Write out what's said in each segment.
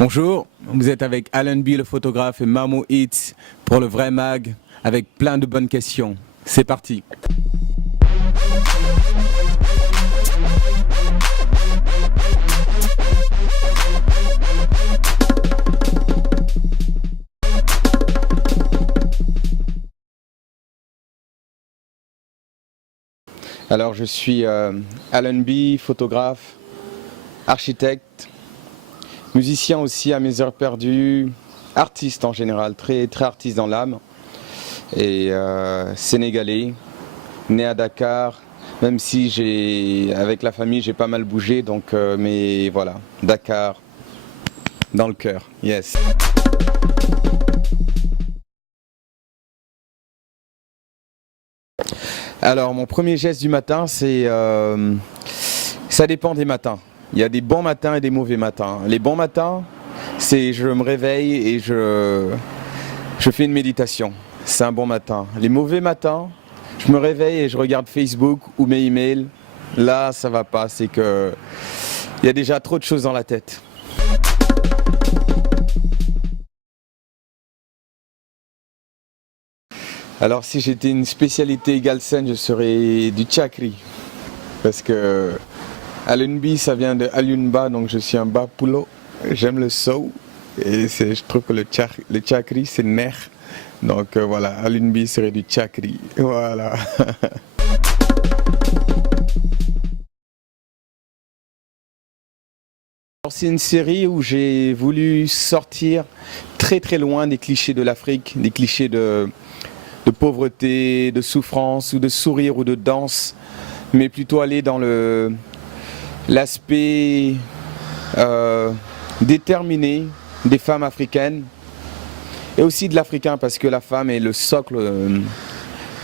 Bonjour, vous êtes avec Allenby le photographe et Mamo Hits pour le vrai mag avec plein de bonnes questions. C'est parti. Alors je suis Allenby, photographe, architecte, musicien aussi à mes heures perdues, artiste en général, très artiste dans l'âme, et sénégalais, né à Dakar, même si avec la famille j'ai pas mal bougé, donc mais voilà, Dakar, dans le cœur, yes. Alors mon premier geste du matin, ça dépend des matins. Il y a des bons matins et des mauvais matins. Les bons matins, c'est je me réveille et je fais une méditation. C'est un bon matin. Les mauvais matins, je me réveille et je regarde Facebook ou mes emails. Là, ça va pas. C'est que il y a déjà trop de choses dans la tête. Alors si j'étais une spécialité galsen, je serais du chakri. Parce que Allenby, ça vient de Alunba, donc je suis un Bapulo. J'aime le soul et je trouve que le chakri c'est nerf. Donc voilà, Allenby serait du chakri. Voilà. C'est une série où j'ai voulu sortir très loin des clichés de l'Afrique, des clichés de pauvreté, de souffrance ou de sourire ou de danse, mais plutôt aller dans l'aspect déterminé des femmes africaines et aussi de l'Africain, parce que la femme est le socle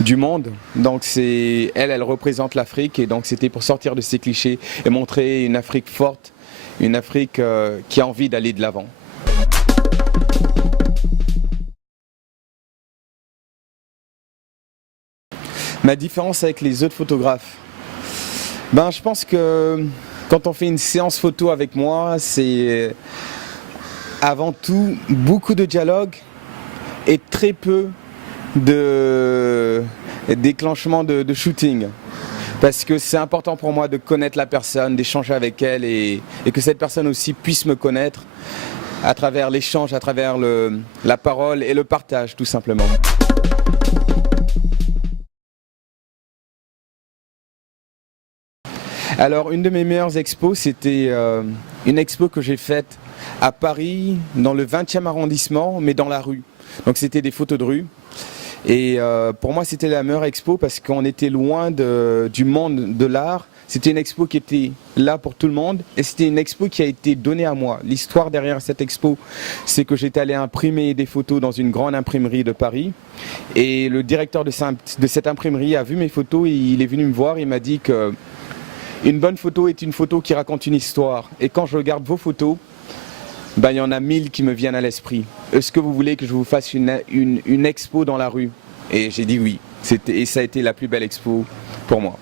du monde, donc elle représente l'Afrique, et donc c'était pour sortir de ces clichés et montrer une Afrique forte, une Afrique qui a envie d'aller de l'avant. Ma différence avec les autres photographes, je pense que quand on fait une séance photo avec moi, c'est avant tout beaucoup de dialogue et très peu de déclenchement de shooting. Parce que c'est important pour moi de connaître la personne, d'échanger avec elle et que cette personne aussi puisse me connaître à travers l'échange, à travers la parole et le partage tout simplement. Alors une de mes meilleures expos, c'était une expo que j'ai faite à Paris, dans le 20e arrondissement, mais dans la rue. Donc c'était des photos de rue. Et pour moi c'était la meilleure expo parce qu'on était loin du monde de l'art. C'était une expo qui était là pour tout le monde et c'était une expo qui a été donnée à moi. L'histoire derrière cette expo, c'est que j'étais allé imprimer des photos dans une grande imprimerie de Paris et le directeur de cette imprimerie a vu mes photos et il est venu me voir et il m'a dit que une bonne photo est une photo qui raconte une histoire. Et quand je regarde vos photos, il y en a 1000 qui me viennent à l'esprit. Est-ce que vous voulez que je vous fasse une expo dans la rue? Et j'ai dit oui. Et ça a été la plus belle expo pour moi.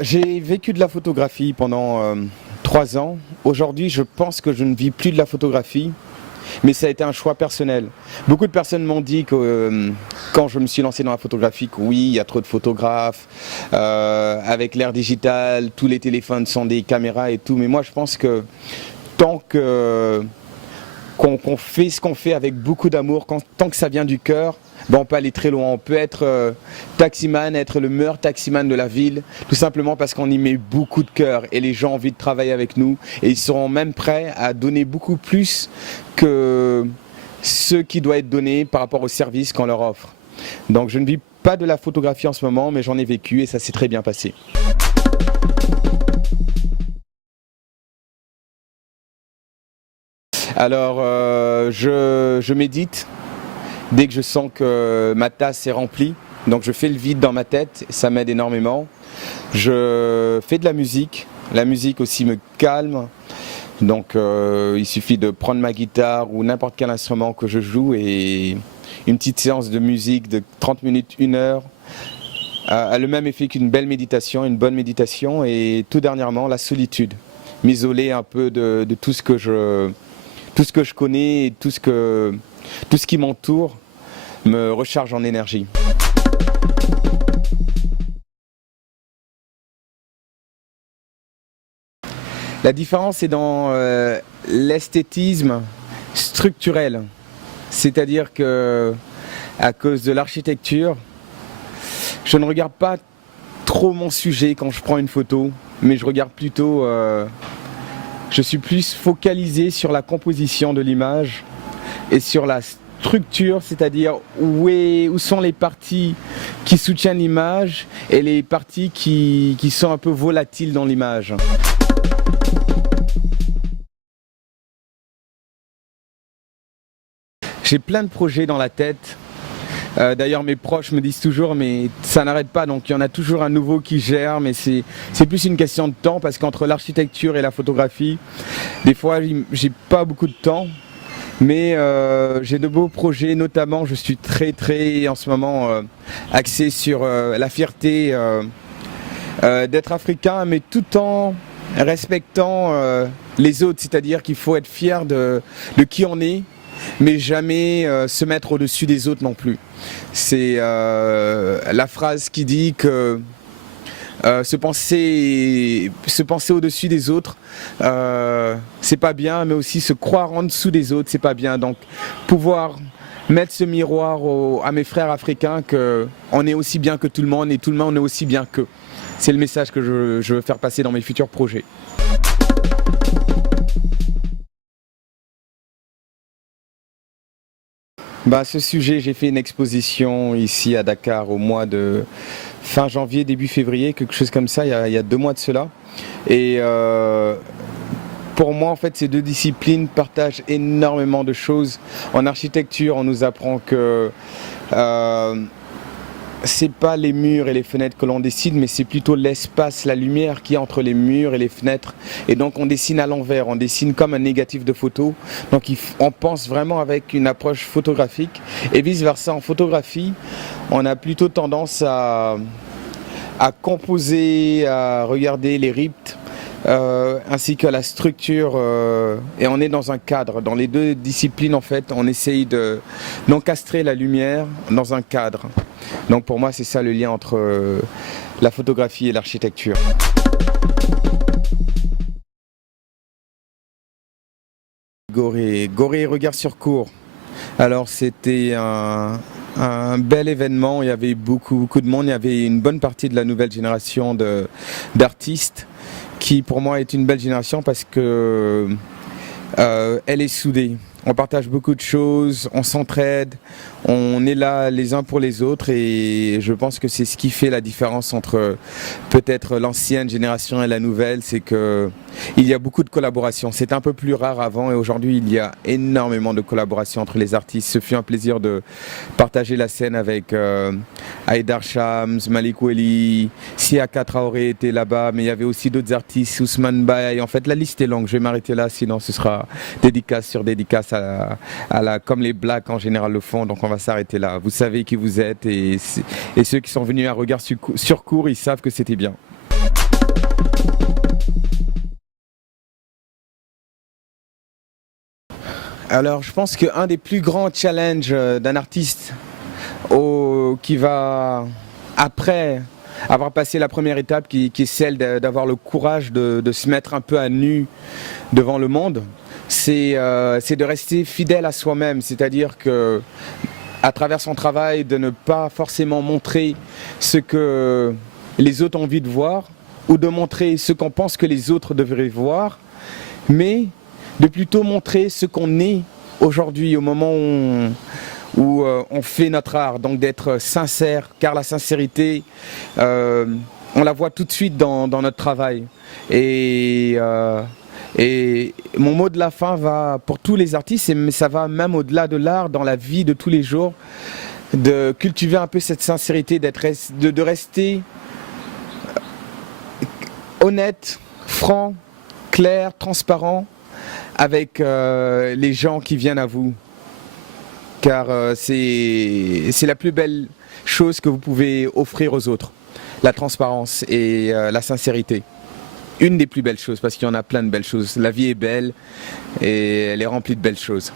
J'ai vécu de la photographie pendant 3 ans. Aujourd'hui, je pense que je ne vis plus de la photographie. Mais ça a été un choix personnel. Beaucoup de personnes m'ont dit que quand je me suis lancé dans la photographie, que oui, il y a trop de photographes, avec l'ère digitale, tous les téléphones sont des caméras et tout. Mais moi, je pense que tant qu'on fait ce qu'on fait avec beaucoup d'amour, tant que ça vient du cœur, on peut aller très loin. On peut être taximan, être le meilleur taximan de la ville, tout simplement parce qu'on y met beaucoup de cœur et les gens ont envie de travailler avec nous et ils seront même prêts à donner beaucoup plus que ce qui doit être donné par rapport au service qu'on leur offre. Donc je ne vis pas de la photographie en ce moment, mais j'en ai vécu et ça s'est très bien passé. Alors je médite dès que je sens que ma tasse est remplie, donc je fais le vide dans ma tête, ça m'aide énormément. Je fais de la musique aussi me calme, donc il suffit de prendre ma guitare ou n'importe quel instrument que je joue et une petite séance de musique de 30 minutes, 1 heure a le même effet qu'une belle méditation, une bonne méditation, et tout dernièrement la solitude. M'isoler un peu de tout ce que je connais, et tout ce qui m'entoure me recharge en énergie. La différence est dans l'esthétisme structurel, c'est-à-dire que à cause de l'architecture, je ne regarde pas trop mon sujet quand je prends une photo, mais je regarde plutôt, je suis plus focalisé sur la composition de l'image et sur la structure, c'est-à-dire où sont les parties qui soutiennent l'image et les parties qui sont un peu volatiles dans l'image. J'ai plein de projets dans la tête. D'ailleurs, mes proches me disent toujours, mais ça n'arrête pas, donc il y en a toujours un nouveau qui gère, mais c'est plus une question de temps, parce qu'entre l'architecture et la photographie, des fois, j'ai pas beaucoup de temps, mais j'ai de beaux projets, notamment, je suis très, en ce moment, axé sur la fierté d'être africain, mais tout en respectant les autres, c'est-à-dire qu'il faut être fier de qui on est, mais jamais se mettre au-dessus des autres non plus. C'est la phrase qui dit que se penser au-dessus des autres, c'est pas bien, mais aussi se croire en dessous des autres, c'est pas bien. Donc pouvoir mettre ce miroir à mes frères africains qu'on est aussi bien que tout le monde et tout le monde est aussi bien qu'eux. C'est le message que je veux faire passer dans mes futurs projets. Ce sujet, j'ai fait une exposition ici à Dakar au mois de fin janvier, début février, quelque chose comme ça, il y a 2 mois de cela. Et pour moi, en fait, ces 2 disciplines partagent énormément de choses. En architecture, on nous apprend que c'est pas les murs et les fenêtres que l'on dessine, mais c'est plutôt l'espace, la lumière qui est entre les murs et les fenêtres. Et donc on dessine à l'envers, on dessine comme un négatif de photo. Donc on pense vraiment avec une approche photographique. Et vice versa, en photographie, on a plutôt tendance à composer, à regarder les rips, ainsi que la structure, et on est dans un cadre. Dans les 2 disciplines, en fait, on essaye d'encastrer la lumière dans un cadre. Donc pour moi, c'est ça le lien entre la photographie et l'architecture. Gorée, regard sur cour. Alors c'était un bel événement, il y avait beaucoup de monde, il y avait une bonne partie de la nouvelle génération d'artistes qui pour moi est une belle génération parce que elle est soudée. On partage beaucoup de choses, on s'entraide, on est là les uns pour les autres et je pense que c'est ce qui fait la différence entre peut-être l'ancienne génération et la nouvelle, c'est qu'il y a beaucoup de collaborations. C'est un peu plus rare avant et aujourd'hui il y a énormément de collaborations entre les artistes. Ce fut un plaisir de partager la scène avec Haïdar Shams, Malik Weli, Siaka Traoré était là-bas, mais il y avait aussi d'autres artistes, Ousmane Baye. En fait la liste est longue, je vais m'arrêter là, sinon ce sera dédicace sur dédicace comme les Blacks en général le font, donc on va s'arrêter là. Vous savez qui vous êtes et ceux qui sont venus à regard sur cours, ils savent que c'était bien. Alors je pense qu'un des plus grands challenges d'un artiste qui va, après avoir passé la première étape qui est celle d'avoir le courage de se mettre un peu à nu devant le monde, c'est de rester fidèle à soi-même, c'est-à-dire que à travers son travail, de ne pas forcément montrer ce que les autres ont envie de voir ou de montrer ce qu'on pense que les autres devraient voir, mais de plutôt montrer ce qu'on est aujourd'hui au moment où on fait notre art, donc d'être sincère, car la sincérité, on la voit tout de suite dans notre travail. Et mon mot de la fin va pour tous les artistes, mais ça va même au-delà de l'art, dans la vie de tous les jours, de cultiver un peu cette sincérité, de rester honnête, franc, clair, transparent avec les gens qui viennent à vous. Car c'est la plus belle chose que vous pouvez offrir aux autres. La transparence et la sincérité. Une des plus belles choses, parce qu'il y en a plein de belles choses. La vie est belle et elle est remplie de belles choses.